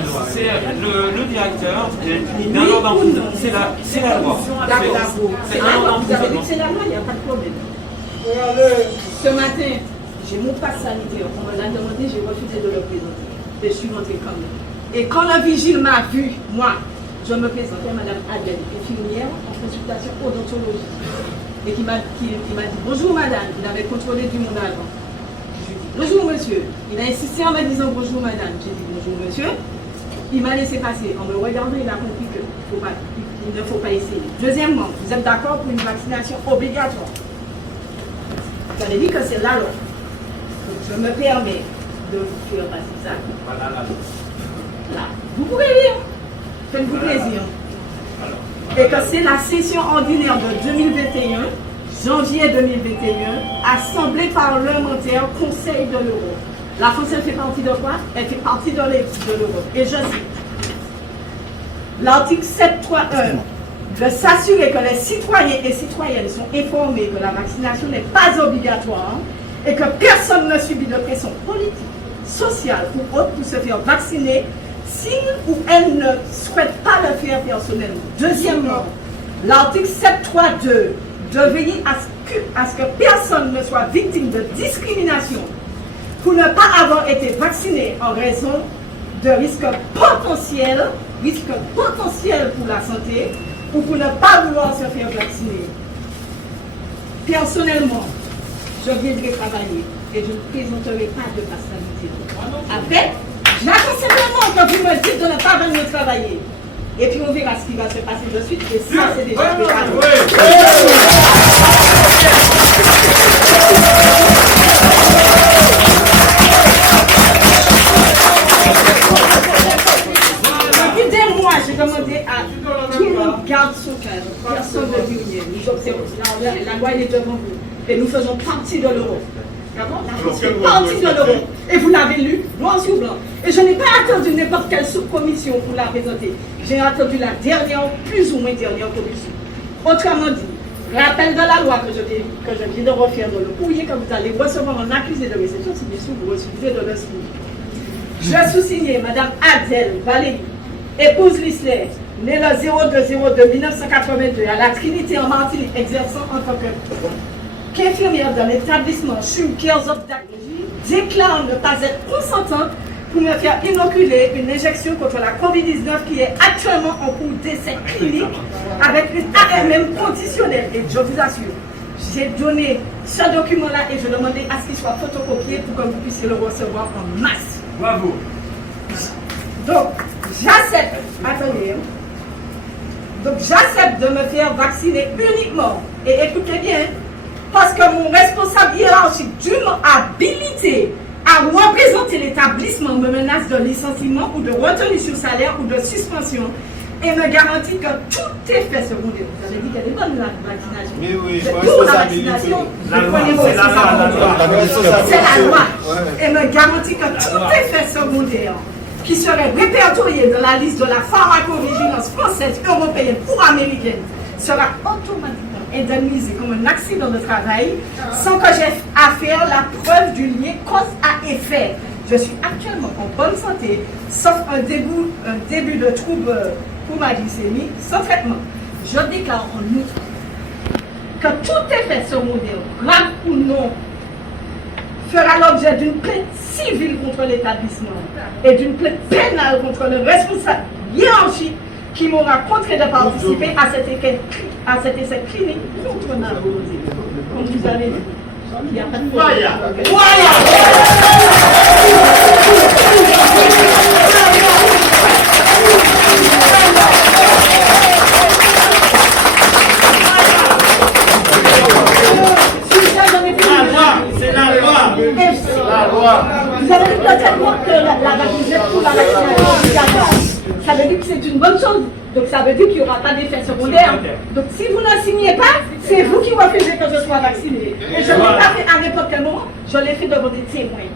le directeur, dans l'ordre d'emprisonnement, c'est la loi. C'est la loi, vous avez dit que c'est la loi, il n'y a pas de problème. Ce matin, j'ai mon passe sanitaire, on me l'a demandé, j'ai refusé de le présenter. Et je suis rentrée quand même. Et quand le vigile m'a vu, moi, je me présentais à Mme Adèle, infirmière en consultation odontologique. Et qui m'a dit bonjour madame, il avait contrôlé du monde avant. Je lui ai dit bonjour monsieur. Il a insisté en me disant bonjour madame. J'ai dit bonjour monsieur. Il m'a laissé passer. En me regardant, il a compris qu'il ne faut pas essayer. Deuxièmement, vous êtes d'accord pour une vaccination obligatoire? Vous avez dit que c'est la loi. Donc je me permets de vous faire passer ça. Voilà la loi. Là. Vous pouvez lire. Faites-vous plaisir. Et que c'est la session ordinaire de 2021, janvier 2021, Assemblée parlementaire, Conseil de l'Europe. La France, elle fait partie de quoi? Elle fait partie de l'Europe. Et je cite l'article 7.3.1 de s'assurer que les citoyens et citoyennes sont informés que la vaccination n'est pas obligatoire et que personne ne subit de pression politique, sociale ou autre pour se faire vacciner s'il ou elle ne souhaite pas le faire personnellement. Deuxièmement, l'article 7.3.2 de veiller à ce que personne ne soit victime de discrimination pour ne pas avoir été vacciné en raison de risques potentiels pour la santé ou pour ne pas vouloir se faire vacciner. Personnellement, je viendrai travailler et je ne présenterai pas de passe sanitaire. Après, j'attends simplement que vous me dites de ne pas venir travailler. Et puis on verra ce qui va se passer de suite. Et ça, c'est déjà préparé. Depuis des mois, j'ai demandé à tout le monde garde son calme. Personne ne dit rien. Nous observons. La loi est devant vous. Et nous faisons partie de l'Europe. D'accord? La France fait partie de l'Europe. Et vous l'avez lu, noir sur blanc. Et je n'ai pas attendu n'importe quelle sous-commission pour la présenter. J'ai attendu la dernière, plus ou moins dernière commission. Autrement dit, rappel de la loi que je viens de refaire dans le courrier que vous allez recevoir en accusé de réception, si bien sûr vous refusez de le signer. Je sous-signais Mme Adèle Valérie, épouse Lisler, née le 02/02/1982 à la Trinité en Martinique, exerçant en tant qu'infirmière dans l'établissement CHUM Cares of Diagnostic, déclare ne pas être consentante pour me faire inoculer une injection contre la COVID-19 qui est actuellement en cours d'essai clinique avec une AMM conditionnelle. Et je vous assure, j'ai donné ce document-là et je demandais à ce qu'il soit photocopié pour que vous puissiez le recevoir en masse. Bravo. Donc, j'accepte, attendez, donc j'accepte de me faire vacciner uniquement, et écoutez bien, parce que mon responsable hiérarchique dûment habilité à représenter l'établissement me menace de licenciement ou de retenue sur salaire ou de suspension et me garantit que tout effet secondaire. Vous avez dit qu'il y a des bonnes vaccinations. Oui, oui, pour la vaccination, c'est la loi. Et me garantit que tout effet secondaire qui serait répertorié dans la liste de la pharmacovigilance française, européenne ou américaine sera automatiquement indemnisé comme un accident de travail sans que j'aie à faire la preuve du lien cause à effet. Je suis actuellement en bonne santé, sauf un début de trouble pour ma glycémie, sans traitement. Je déclare en outre que tout effet secondaire, grave ou non, fera l'objet d'une plainte civile contre l'établissement et d'une plainte pénale contre le responsable hiérarchique qui m'aura contraint de participer à cet essai clinique contre ma volonté. Comme vous avez dit, il n'y a pas de problème. C'est la loi. Vous avez dit peut-être que la vaccination pour la vaccination obligatoire, ça veut dire que c'est une bonne chose. Donc ça veut dire qu'il n'y aura pas d'effet secondaire. Donc si vous ne signez pas, c'est vous qui refusez que je sois vacciné. Et je ne l'ai pas fait à n'importe quel moment, je l'ai fait devant des témoins.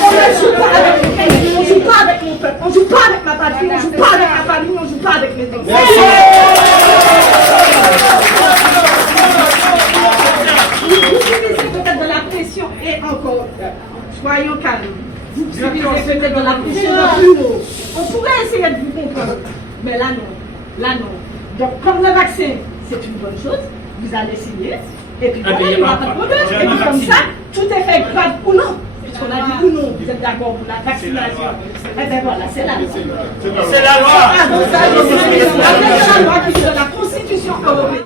On ne joue pas avec mon peuple, on ne joue pas avec ma patrie, on ne joue pas avec ma famille, on ne joue pas avec mes enfants. peut-être dans la position de plus haut. On pourrait essayer de vous comprendre. Mais là, non. Là, non. Donc, comme le vaccin, c'est une bonne chose, vous allez signer. Et puis, voilà, il n'y aura pas de problème. Et puis, comme ça, tout est fait grave ou non. Puisqu'on a dit ou non, vous êtes d'accord pour la vaccination. Eh bien, voilà, c'est la loi. C'est la loi. Ah, donc ça, c'est la loi qui est dans la Constitution européenne.